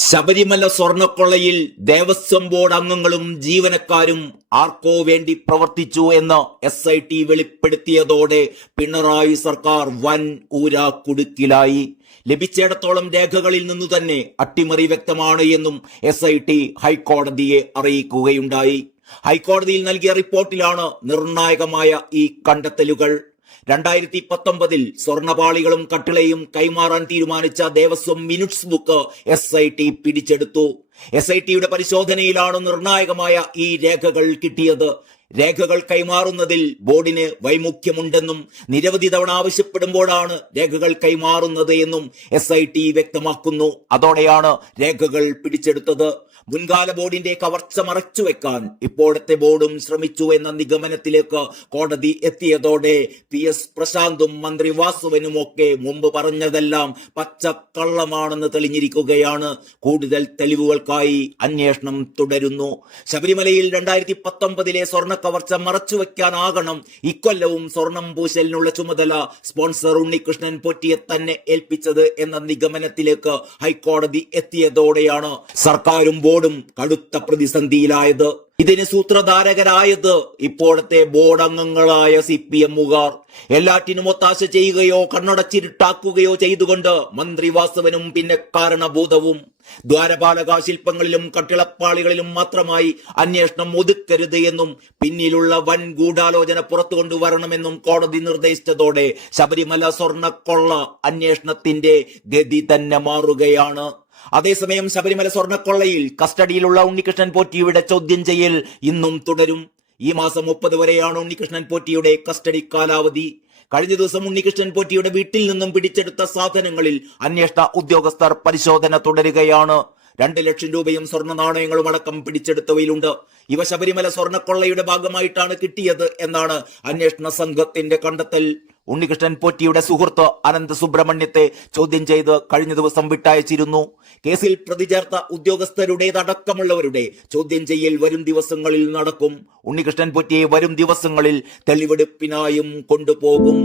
Sabarimala സ്വർണക്കൊള്ളയിൽ Devaswom board അംഗങ്ങളും ജീവനക്കാരും ആർക്കോ വേണ്ടി പ്രവർത്തിച്ചു എന്ന് SIT വെളിപ്പെടുത്തിയതോടെ പിണറായി സർക്കാർ വൻ ഊരാക്കുടുക്കിലായി. ലഭിച്ചിടത്തോളം രേഖകളിൽ നിന്നു തന്നെ അട്ടിമറി വ്യക്തമാണ് എന്നും SIT ഹൈക്കോടതിയെ അറിയിക്കുകയുണ്ടായി. ഹൈക്കോടതിയിൽ നൽകിയ റിപ്പോർട്ടിലാണ് നിർണായകമായ ഈ കണ്ടെത്തലുകൾ. 2019 സ്വർണപാളികളും കട്ടിളയും കൈമാറാൻ തീരുമാനിച്ച ദേവസ്വം മിനിറ്റ്സ് ബുക്ക് SIT പിടിച്ചെടുത്തു. SITയുടെ പരിശോധനയിലാണ് നിർണായകമായ ഈ രേഖകൾ കിട്ടിയത്. രേഖകൾ കൈമാറുന്നതിൽ ബോർഡിന് വൈമുഖ്യമുണ്ടെന്നും നിരവധി തവണ ആവശ്യപ്പെടുമ്പോഴാണ് രേഖകൾ കൈമാറുന്നത് എന്നും SIT വ്യക്തമാക്കുന്നു. അതോടെയാണ് രേഖകൾ പിടിച്ചെടുത്തത്. മുൻകാല ബോർഡിന്റെ കവർച്ച മറച്ചുവെക്കാൻ ഇപ്പോഴത്തെ ബോർഡും ശ്രമിച്ചു എന്ന നിഗമനത്തിലേക്ക് കോടതി എത്തിയതോടെ PS പ്രശാന്തും മന്ത്രി വാസുവനും ഒക്കെ മുമ്പ് പറഞ്ഞതെല്ലാം പച്ചക്കള്ളമാണെന്ന് തെളിഞ്ഞിരിക്കുകയാണ്. കൂടുതൽ തെളിവുകൾക്കായി അന്വേഷണം തുടരുന്നു. ശബരിമലയിൽ 2019 സ്വർണ്ണ കവർച്ച മറച്ചുവെക്കാനാകണം ഇക്കൊല്ലവും സ്വർണം പൂശലിനുള്ള ചുമതല സ്പോൺസർ ഉണ്ണികൃഷ്ണൻ പോറ്റിയെ തന്നെ ഏൽപ്പിച്ചത് എന്ന നിഗമനത്തിലേക്ക് ഹൈക്കോടതി എത്തിയതോടെയാണ് സർക്കാരും ബോർഡും കടുത്ത പ്രതിസന്ധിയിലായത്. ഇതിന് സൂത്രധാരകരായത് ഇപ്പോഴത്തെ ബോർഡ് അംഗങ്ങളായ CPM-കാർ. എല്ലാറ്റിനും ഒത്താശ ചെയ്യുകയോ കണ്ണടച്ചിരുട്ടാക്കുകയോ ചെയ്തുകൊണ്ട് മന്ത്രി വാസവനും പിന്നെ കാരണഭൂതവും. ദ്വാരപാലക ശില്പങ്ങളിലും കട്ടിളപ്പാളികളിലും മാത്രമായി അന്വേഷണം ഒതുക്കരുത് എന്നും പിന്നിലുള്ള വൻ ഗൂഢാലോചന പുറത്തു കൊണ്ടുവരണമെന്നും കോടതി നിർദ്ദേശിച്ചതോടെ ശബരിമല സ്വർണ്ണക്കൊള്ള അന്വേഷണത്തിന്റെ ഗതി തന്നെ മാറുകയാണ്. അതേസമയം ശബരിമല സ്വർണ്ണക്കൊള്ളയിൽ കസ്റ്റഡിയിലുള്ള ഉണ്ണികൃഷ്ണൻ പോറ്റിയുടെ ചോദ്യം ചെയ്യൽ ഇന്നും തുടരും. ഈ മാസം 30 വരെയാണ് ഉണ്ണികൃഷ്ണൻ പോറ്റിയുടെ കസ്റ്റഡി കാലാവധി. കഴിഞ്ഞ ദിവസം ഉണ്ണികൃഷ്ണൻ പോറ്റിയുടെ വീട്ടിൽ നിന്നും പിടിച്ചെടുത്ത സാധനങ്ങളിൽ അന്വേഷണ ഉദ്യോഗസ്ഥർ പരിശോധന തുടരുകയാണ്. 2 ലക്ഷം രൂപയും സ്വർണ്ണ നാണയങ്ങളും അടക്കം പിടിച്ചെടുത്തവയിലുണ്ട്. ഇവ ശബരിമല സ്വർണ്ണക്കൊള്ളയുടെ ഭാഗമായിട്ടാണ് കിട്ടിയത് എന്നാണ് അന്വേഷണ സംഘത്തിന്റെ കണ്ടെത്തൽ. ഉണ്ണികൃഷ്ണൻ പോറ്റിയുടെ സുഹൃത്ത് അനന്ത സുബ്രഹ്മണ്യത്തെ ചോദ്യം ചെയ്ത് കഴിഞ്ഞ ദിവസം വിട്ടയച്ചിരുന്നു. കേസിൽ പ്രതി ചേർത്ത ഉദ്യോഗസ്ഥരുടേതടക്കമുള്ളവരുടെ ചോദ്യം ചെയ്യൽ വരും ദിവസങ്ങളിൽ നടക്കും. ഉണ്ണികൃഷ്ണൻ പോറ്റിയെ വരും ദിവസങ്ങളിൽ തെളിവെടുപ്പിനായും കൊണ്ടുപോകും.